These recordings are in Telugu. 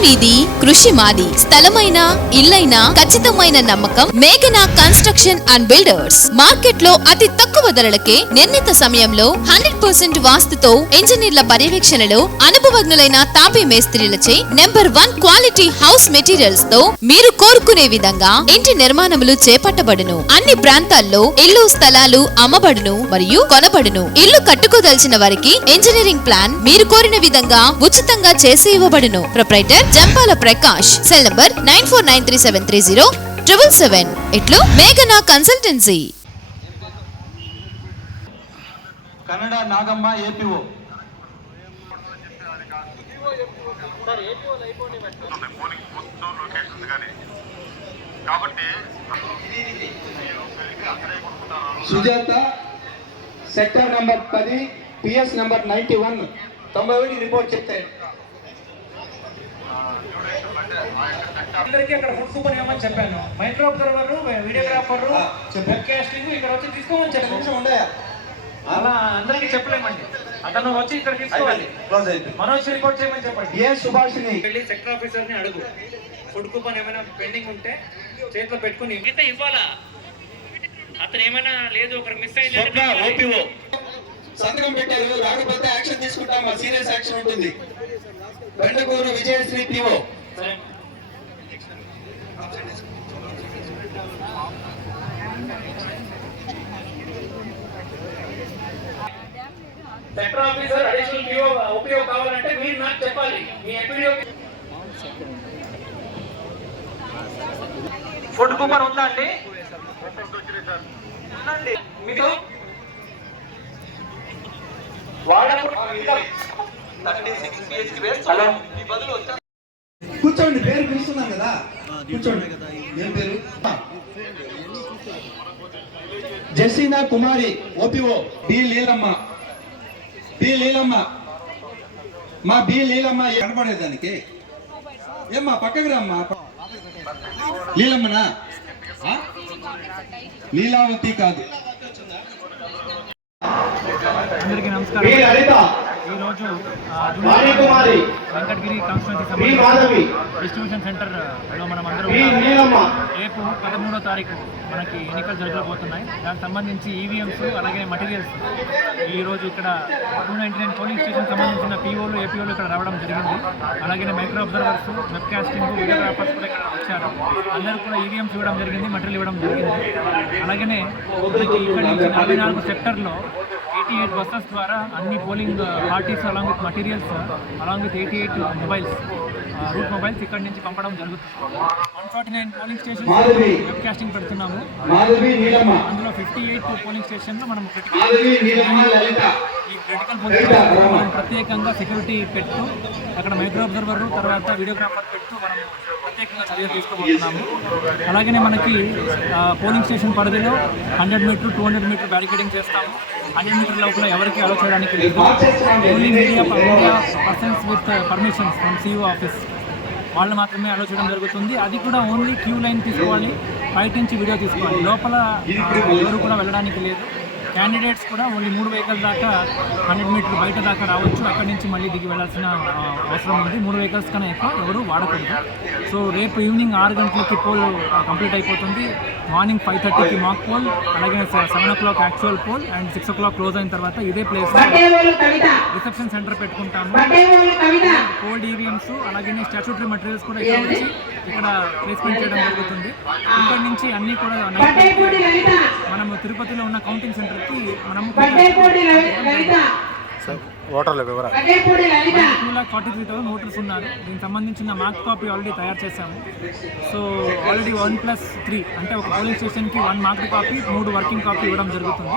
మీది కృషి మాది. స్థలమైన ఇల్లైనా ఖచ్చితమైన నమ్మకం మేఘనా కన్స్ట్రక్షన్ అండ్ బిల్డర్స్. మార్కెట్లో అతి తక్కువ ధరలకే నిర్ణీత సమయంలో హండ్రెడ్ పర్సెంట్ వాస్తుతో ఇంజనీర్ల పర్యవేక్షణలో అనుభవజ్ఞులైన తాపీ మేస్త్రీలచే నెంబర్ వన్ క్వాలిటీ హౌస్ మెటీరియల్స్తో మీరు కోరుకునే విధంగా ఇంటి నిర్మాణములు చేపట్టబడును. అన్ని ప్రాంతాల్లో ఇల్లు స్థలాలు అమ్మబడును మరియు కొనబడును. ఇల్లు కట్టుకోదలిచిన వారికి ఇంజనీరింగ్ ప్లాన్ మీరు కోరిన విధంగా ఉచితంగా చేసి ఇవ్వబడును. Proprietor Jampala Prakash cell number nine four nine three seven three zero triple seven. ఇట్లు మేఘనా consultancy. Kannada Nagamma APO. Sujatha sector number పది పిఎస్ నంబర్ నైన్టీ వన్. తొంభై ఒకటి రిపోర్ట్ చెప్తే. అందరికీ అక్కడ ఫుడ్ కూపన్ ఇవ్వమని చెప్పాను. మైక్రో అబ్జర్వర్ వీడియోగ్రాఫర్ వెబ్కాస్టింగ్ ఇక్కడ వచ్చి తీసుకోమని చెప్పాను. అలా అందరికీ చెప్పలేమండి. అతను వచ్చి ఇక్కడ తీసుకోవాలి. క్లోజ్ అయిపోయింది. మనోజ్ రిపోర్ట్ చేయమని చెప్పండి. ఏ సుభాషిని? వెళ్ళి సెక్టర్ ఆఫీసర్ని అడుగు. ఫుడ్ కూపన్ ఏమైనా పెండింగ్ ఉంటే చేతిలో పెట్టుకుని మిగతా ఇవ్వాలా? అతను ఏమైనా లేదు ఒకరు మిస్ అయింది ఓపీఓ. సంతకం పెట్టారు. రాకపోతే యాక్షన్ తీసుకుంటాం మా సీరియస్ యాక్షన్ ఉంటుంది. Bendakuru Vijayasri PO sector officer additional PO OPO కావాలంటే మీరు నాకు చెప్పాలి. మీ ఎంపీడీఓ ఫుడ్ కూపన్ ఉందా అండి? మీతో? హలో. కూర్చోండి పేరు పిలుస్తున్నాం కదా. కూర్చోండి. ఏం పేరు? Jaseena Kumari OPO B Leelamma. B Leelamma. మా బి లీలమ్మ కనపడేదానికి ఏమ్మా పక్కకి రమ్మా. లీలమ్మనా? లీలావతి కాదు. అందరికీ బి నమస్కారం ఈరోజు వెంకటగిరి కాన్స్టిట్యూన్సీ సంబంధించి డిస్ట్రిబ్యూషన్ సెంటర్లో మనం అందరూ రేపు పదమూడో తారీఖు మనకి ఎన్నికలు జరగబోతున్నాయి. దానికి సంబంధించి ఈవీఎంస్ అలాగే మటీరియల్స్ ఈ రోజు ఇక్కడ two ninety nine polling station సంబంధించిన పీఓలు ఏపీఓలు ఇక్కడ రావడం జరిగింది. అలాగే micro observers web casting videographers కూడా ఇక్కడ వచ్చారు. అందరూ కూడా ఈవీఎంస్ ఇవ్వడం జరిగింది మటీరియల్ ఇవ్వడం జరిగింది. అలాగనే ఇక్కడ నుంచి నలభై నాలుగు సెక్టర్లో ఎయిటీ ఎయిట్ బస్సెస్ ద్వారా అన్ని polling parties along with materials along with eighty eight mobiles route mobiles ఇక్కడి నుంచి పంపడం జరుగుతుంది. Forty nine polling station. Web casting పెడుతున్నాము. అందులో ఫిఫ్టీ ఎయిట్ పోలింగ్ స్టేషన్లో మనం ఈ క్రిటికల్ మనం ప్రత్యేకంగా సెక్యూరిటీ పెట్టు అక్కడ మైక్రో అబ్జర్వర్ తర్వాత వీడియోగ్రాఫర్ పెట్టు మనం ప్రత్యేకంగా చర్యలు తీసుకోబోతున్నాము. అలాగనే మనకి పోలింగ్ స్టేషన్ పరిధిలో hundred metre two hundred metre barricading చేస్తాము. హండ్రెడ్ మీటర్ లోపల ఎవరికి అలో చేయడానికి లేదు. Only media persons with permissions from CEO office వాళ్ళు మాత్రమే అలో చేయడం జరుగుతుంది. అది కూడా ఓన్లీ క్యూ లైన్ తీసుకోవాలి. బయట నుంచి వీడియో తీసుకోవాలి. లోపల ఎవరు కూడా వెళ్ళడానికి లేదు. క్యాండిడేట్స్ కూడా ఓన్లీ మూడు వెహికల్స్ దాకా హండ్రెడ్ మీటర్ బయట దాకా రావచ్చు. అక్కడి నుంచి మళ్ళీ దిగి వెళ్ళాల్సిన అవసరం ఉంది. మూడు వెహికల్స్ కన్నా ఎక్కువ ఎవరు వాడకూడదు. సో రేపు ఈవినింగ్ ఆరు గంటలకి పోల్ కంప్లీట్ అయిపోతుంది. మార్నింగ్ ఫైవ్ థర్టీకి మాక్ పోల్ అలాగే seven o'clock actual poll and six o'clock close అయిన తర్వాత ఇదే ప్లేస్ రిసెప్షన్ సెంటర్ పెట్టుకుంటాము. కోల్డ్ ఈవీఎంస్ అలాగే స్టాచ్యూటరీ మెటీరియల్స్ కూడా ఇక్కడ వచ్చి ఇక్కడ ప్లేస్మెంట్ చేయడం జరుగుతుంది. ఇక్కడ నుంచి అన్ని కూడా మనము తిరుపతిలో ఉన్న కౌంటింగ్ సెంటర్కి మనము ఓటర్ల వివరాలు. Two lakh forty three thousand voters ఉన్నారు. దీనికి సంబంధించిన మార్క్ కాపీ ఆల్రెడీ తయారు చేశాము. So already one plus three అంటే ఒక పోలింగ్ స్టేషన్కి వన్ మార్క్ కాపీ మూడు వర్కింగ్ కాపీ ఇవ్వడం జరుగుతుంది.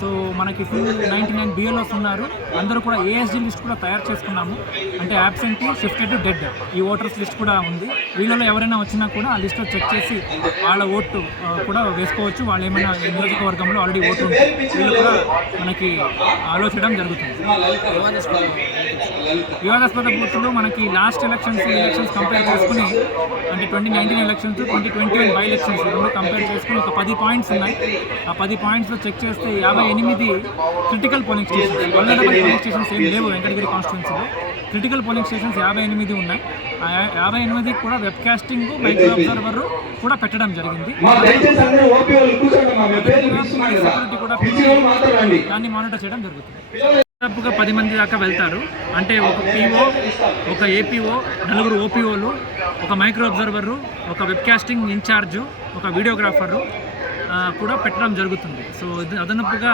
సో మనకి టూ నైంటీ నైన్ బిఎల్ఓస్ ఉన్నారు. అందరూ కూడా ఏఎస్డి లిస్ట్ కూడా తయారు చేసుకున్నాము. అంటే యాబ్సెంటీ షిఫ్టెడ్ డెడ్ ఈ ఓటర్స్ లిస్ట్ కూడా ఉంది. వీళ్ళలో ఎవరైనా వచ్చినా కూడా ఆ లిస్ట్లో చెక్ చేసి వాళ్ళ ఓటు కూడా వేసుకోవచ్చు. వాళ్ళు ఏమైనా నియోజకవర్గంలో ఆల్రెడీ ఓటు ఉంది వీళ్ళు కూడా మనకి ఆలోచించడం జరుగుతుంది. వివాదాస్పద బూత్లు మనకి లాస్ట్ ఎలక్షన్స్ ఎలక్షన్స్ కంపేర్ చేసుకుని అంటే twenty nineteen elections twenty twenty one by elections రెండు కంపేర్ చేసుకుని ఒక పది పాయింట్స్ ఉన్నాయి. ఆ పది పాయింట్స్లో చెక్ చేస్తే యాభై ఎనిమిది critical polling stations vulnerable polling stations ఏం లేవు వెంకటగిరి కాన్స్టిట్యున్సీలో క్రిటికల్ పోలింగ్ స్టేషన్స్ యాభై ఎనిమిది ఉన్నాయి. ఆ యాభై ఎనిమిది కూడా వెబ్ కాస్టింగ్ మైక్రో అబ్జర్వర్ కూడా పెట్టడం జరిగింది. సెక్యూరిటీ కూడా దాన్ని మానిటర్ చేయడం జరుగుతుంది. దాదాపుగా పది మంది దాకా వెళ్తారు. అంటే ఒక పీఓ ఒక ఏపీఓ నలుగురు ఓపీఓలు ఒక మైక్రో అబ్జర్వరు ఒక వెబ్కాస్టింగ్ ఇన్ఛార్జు ఒక వీడియోగ్రాఫరు కూడా పెట్టడం జరుగుతుంది. సో ఇది అదనపుగా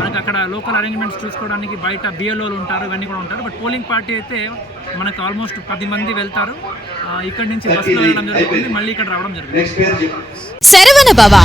మనకు అక్కడ లోకల్ అరేంజ్మెంట్స్ చూసుకోవడానికి బయట బిఎల్ఓలు ఉంటారు ఇవన్నీ కూడా ఉంటారు. బట్ పోలింగ్ పార్టీ అయితే మనకు ఆల్మోస్ట్ పది మంది వెళ్తారు. ఇక్కడి నుంచి బస్సులో వెళ్ళడం జరుగుతుంది మళ్ళీ ఇక్కడ రావడం జరుగుతుంది. Saravana Baba